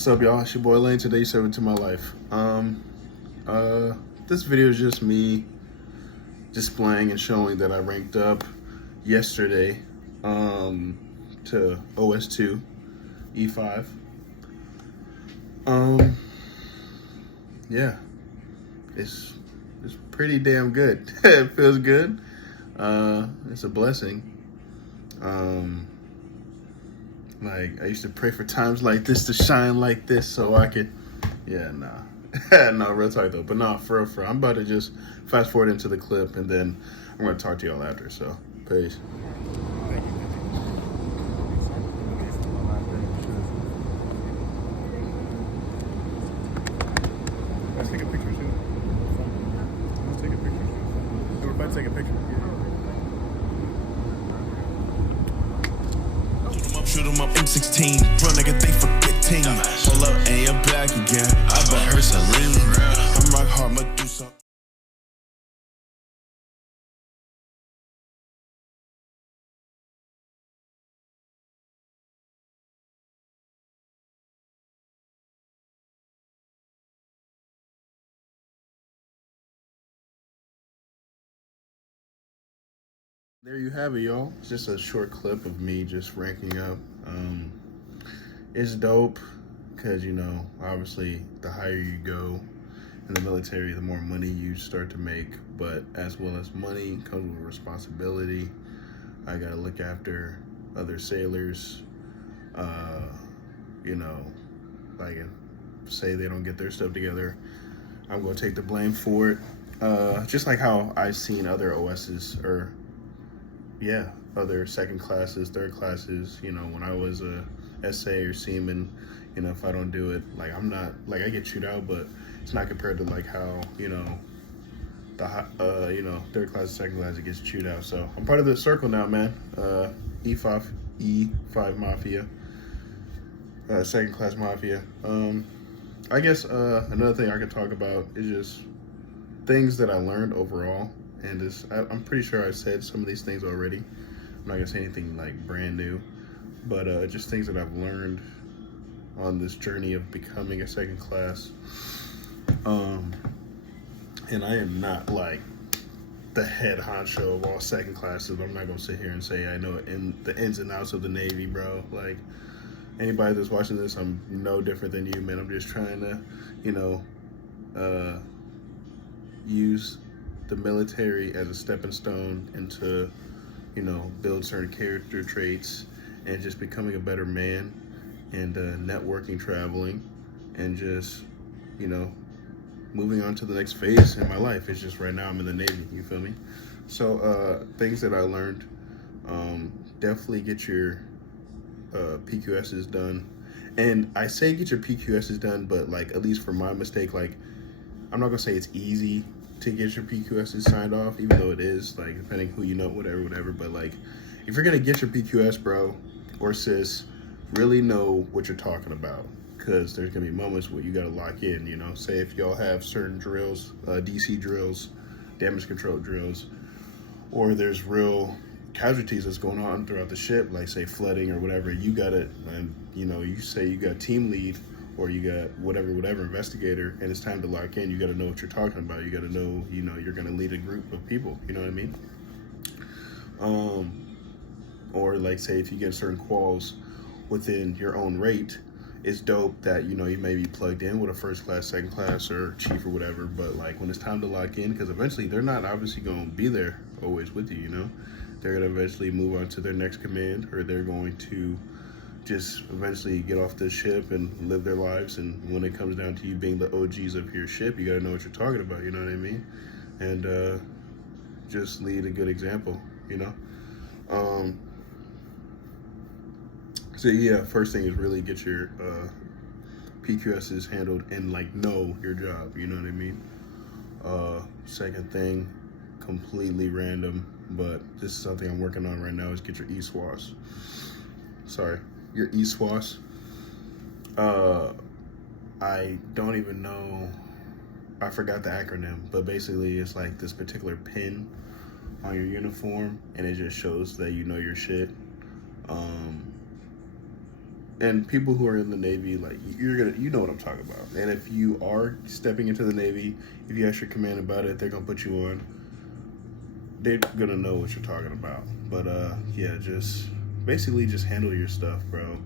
What's up, y'all? It's your boy Lane. Today, 7 to my life. This video is just me displaying and showing that I ranked up yesterday to OS2 E5. Yeah, it's pretty damn good. It feels good. It's a blessing. Like, I used to pray for times like this to shine like this so I could, no, real talk though. But no, for real, I'm about to just fast forward into the clip and then I'm going to talk to y'all after. So, peace. Let's take a picture too. Let's take a picture. We're about to take a picture. Shoot 'em up M16, bro, nigga, they forget team. Hold up, and you're back again. I bet her Celine. I'm rock hard, Medusa. There you have it, y'all. It's just a short clip of me just ranking up. It's dope because, you know, obviously the higher you go in the military, the more money you start to make. But as well as money comes with responsibility. I got to look after other sailors. You know, like say they don't get their stuff together, I'm going to take the blame for it. Just like how I've seen other OSs or other second classes, third classes, you know, when I was a SA or seaman, you know, if I don't do it, like I'm not, like I get chewed out, but it's not compared to like how, you know, the, third class and second class, it gets chewed out. So I'm part of the circle now, man. E5 Mafia, second class Mafia. I guess another thing I could talk about is just things that I learned overall. And I'm pretty sure I said some of these things already. I'm not gonna say anything like brand new, but just things that I've learned on this journey of becoming a second class. And I am not like the head honcho of all second classes. I'm not gonna sit here and say I know the ins and outs of the Navy, bro. Like anybody that's watching this, I'm no different than you, man. I'm just trying to, use the military as a stepping stone into, build certain character traits and just becoming a better man and networking, traveling, and just, moving on to the next phase in my life. It's just right now I'm in the Navy, you feel me? So things that I learned, definitely get your PQSs done. And I say get your PQSs done, but like, at least for my mistake, like, I'm not gonna say it's easy to get your PQSs signed off, even though it is, like, depending who you know, whatever. But like, if you're gonna get your PQS, bro or sis, really know what you're talking about, because there's gonna be moments where you gotta lock in. Say if y'all have certain drills, DC drills, damage control drills, or there's real casualties that's going on throughout the ship, like say flooding or whatever, you gotta, and you say you got team lead or you got whatever investigator, and it's time to lock in. You got to know what you're talking about. You got to know, you're going to lead a group of people. You know what I mean? Or like say if you get certain quals within your own rate, it's dope that, you may be plugged in with a first class, second class, or chief or whatever. But like when it's time to lock in, because eventually they're not obviously going to be there always with you, they're going to eventually move on to their next command, or they're going to just eventually get off this ship and live their lives. And when it comes down to you being the OGs of your ship, you got to know what you're talking about, you know what I mean? And just lead a good example, So yeah, first thing is really get your PQSs handled and like know your job, you know what I mean? Second thing, completely random, but this is something I'm working on right now, is get your ESWAS. Your ESWAS. I don't even know, I forgot the acronym, but basically it's like this particular pin on your uniform, and it just shows that you know your shit. and people who are in the Navy, like you know what I'm talking about. And if you are stepping into the Navy, if you ask your command about it, they're gonna put you on. They're gonna know what you're talking about. But yeah, just basically just handle your stuff, bro.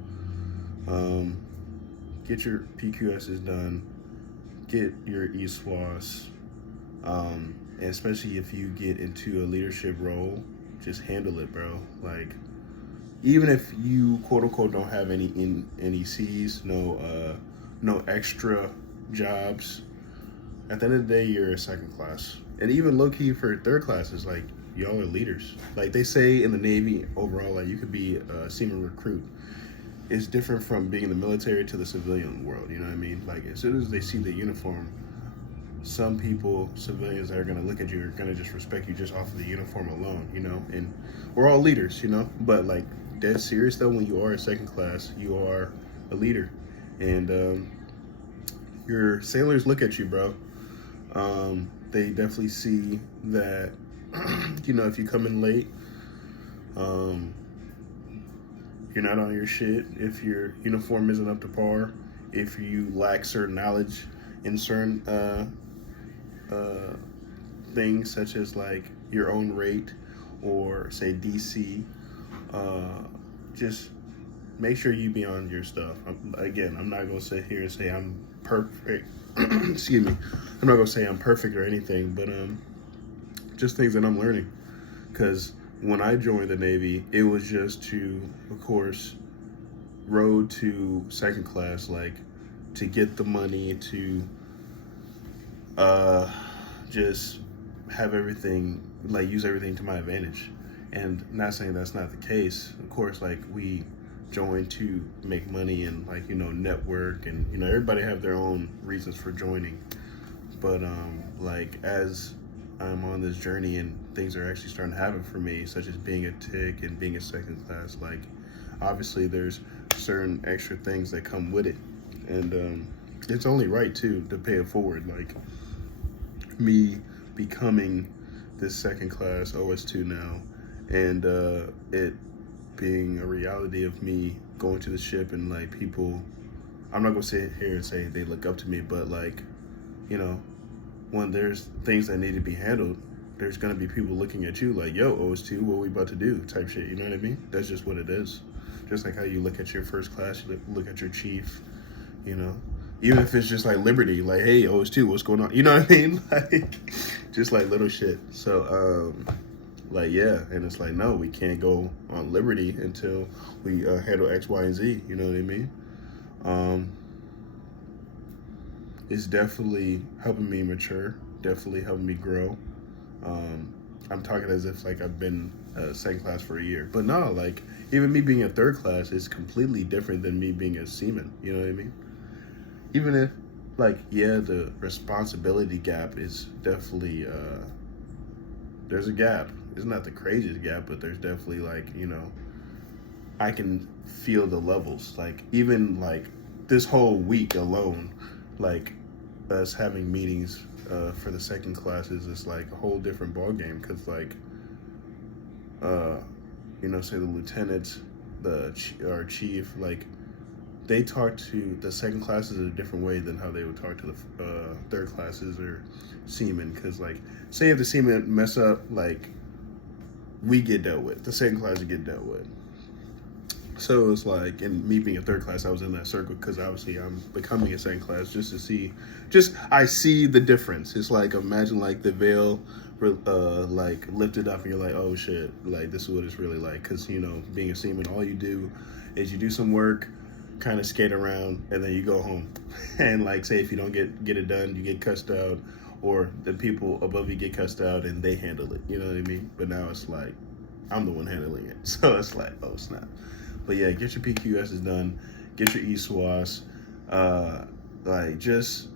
Get your PQSs done. Get your ESWAS. And especially if you get into a leadership role, just handle it, bro. Like, even if you quote unquote don't have any NECs, no extra jobs, at the end of the day, you're a second class. And even low key for third classes, like, y'all are leaders. Like they say in the Navy overall, like you could be a seaman recruit. It's different from being in the military to the civilian world. You know what I mean? Like as soon as they see the uniform, some people, civilians that are gonna look at you, are gonna just respect you just off of the uniform alone. You know, and we're all leaders. You know, but like dead serious though, when you are a second class, you are a leader, and your sailors look at you, bro. They definitely see that, you know, if you come in late, you're not on your shit, if your uniform isn't up to par, if you lack certain knowledge in certain things such as like your own rate or say DC, just make sure you be on your stuff. Again, I'm not gonna sit here and say I'm perfect. Excuse me. I'm not gonna say I'm perfect or anything, but just things that I'm learning. Because when I joined the Navy, it was just to, of course, road to second class, like to get the money to just have everything, like use everything to my advantage. And not saying that's not the case. Of course, like we join to make money and like, you know, network, and you know, everybody have their own reasons for joining. But like as I'm on this journey and things are actually starting to happen for me, such as being a tick and being a second class, like obviously there's certain extra things that come with it, and it's only right too to pay it forward. Like me becoming this second class OS2 now, and it being a reality of me going to the ship, and like people, I'm not gonna sit here and say they look up to me, but like, you know, when there's things that need to be handled, there's gonna be people looking at you like, yo, OS2, what we about to do type shit, you know what I mean? That's just what it is. Just like how you look at your first class, you look at your chief, you know, even if it's just like Liberty, like, hey, OS2, what's going on? You know what I mean? Like, just like little shit. So, like, yeah, and it's like, no, we can't go on Liberty until we handle X, Y, and Z, you know what I mean? It's definitely helping me mature, definitely helping me grow. I'm talking as if like I've been second class for a year, but no, like even me being a third class is completely different than me being a seaman, you know what I mean? Even if like, yeah, the responsibility gap is definitely, there's a gap. It's not the craziest gap, but there's definitely like, you know, I can feel the levels. Like even like this whole week alone, like us having meetings for the second classes is like a whole different ball game. Cause like, you know, say the lieutenants, our chief, like they talk to the second classes in a different way than how they would talk to the third classes or seamen. Cause like, say if the seamen mess up, like we get dealt with, the second class get dealt with. So it's like, and me being a third class, I was in that circle because obviously I'm becoming a second class just to see, I see the difference. It's like, imagine like the veil like lifted up and you're like, oh shit, like this is what it's really like. Because, you know, being a seaman, all you do is you do some work, kind of skate around, and then you go home. And like, say if you don't get it done, you get cussed out, or the people above you get cussed out and they handle it, you know what I mean? But now it's like, I'm the one handling it. So it's like, oh snap. But yeah, get your PQSs done, get your ESWAS, like just,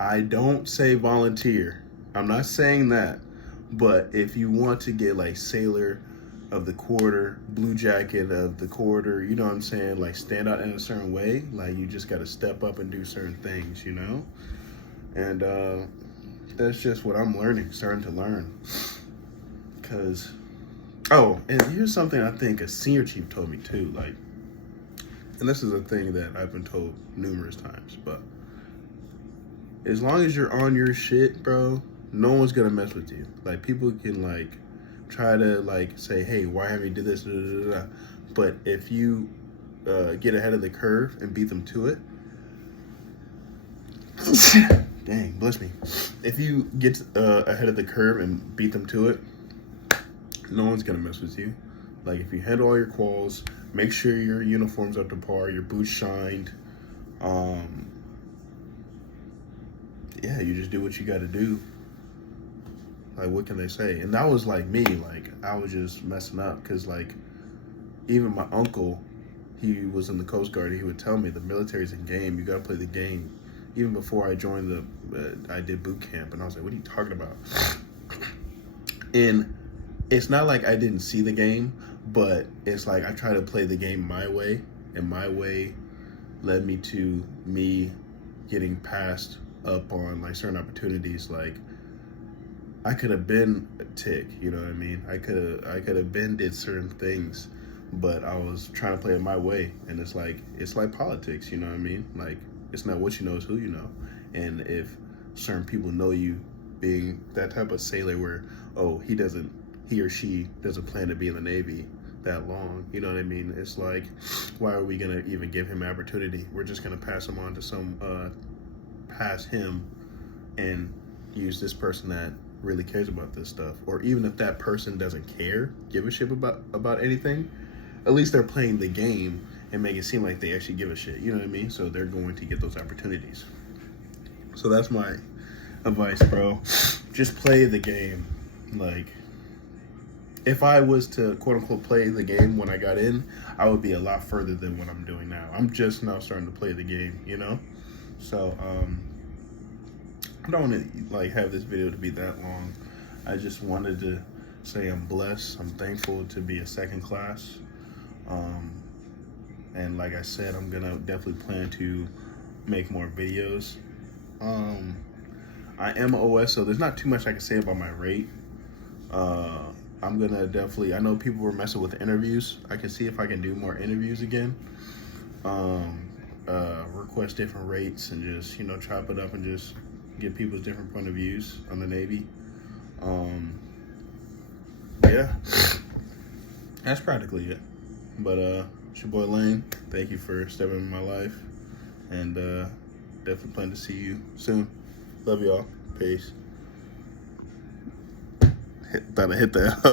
I don't say volunteer. I'm not saying that, but if you want to get like sailor of the quarter, blue jacket of the quarter, you know what I'm saying? Like stand out in a certain way, like you just got to step up and do certain things, you know? And that's just what I'm learning, starting to learn. Cause, oh, and here's something I think a senior chief told me too. Like, and this is a thing that I've been told numerous times, but as long as you're on your shit, bro, no one's gonna mess with you. Like, people can like try to like say, hey, why haven't you did this? Da, da, da, da. But if you get ahead of the curve and beat them to it, dang, bless me. If you get ahead of the curve and beat them to it, no one's gonna mess with you. Like, if you handle all your quals, make sure your uniform's up to par, your boots shined. Yeah, you just do what you got to do. Like, what can they say? And that was like me. Like, I was just messing up because like even my uncle, he was in the Coast Guard. He would tell me the military's a game. You got to play the game. Even before I joined I did boot camp, and I was like, "What are you talking about?" And it's not like I didn't see the game, but it's like I try to play the game my way, and my way led me to me getting passed up on like certain opportunities. Like, I could have been a tick, you know what I mean? I could have been did certain things, but I was trying to play it my way, and it's like politics, you know what I mean? Like, it's not what you know, it's who you know. And if certain people know you being that type of sailor where, oh, he or she doesn't plan to be in the Navy that long, you know what I mean? It's like, why are we gonna even give him opportunity? We're just gonna pass him on to pass him and use this person that really cares about this stuff. Or even if that person doesn't give a shit about anything, at least they're playing the game and make it seem like they actually give a shit, you know what I mean? So they're going to get those opportunities. So that's my advice, bro. Just play the game. Like, if I was to quote unquote play the game when I got in, I would be a lot further than what I'm doing now. I'm just now starting to play the game, you know? So I don't want to like have this video to be that long. I just wanted to say I'm blessed. I'm thankful to be a second class. And like I said, I'm gonna definitely plan to make more videos. I am OS, so there's not too much I can say about my rate. I'm gonna definitely, I know people were messing with interviews. I can see if I can do more interviews again. Request different rates and just, you know, chop it up and just get people's different point of views on the Navy. Yeah, that's practically it. But it's your boy Lane. Thank you for stepping in my life, and definitely plan to see you soon. Love y'all. Peace. Thought I hit that.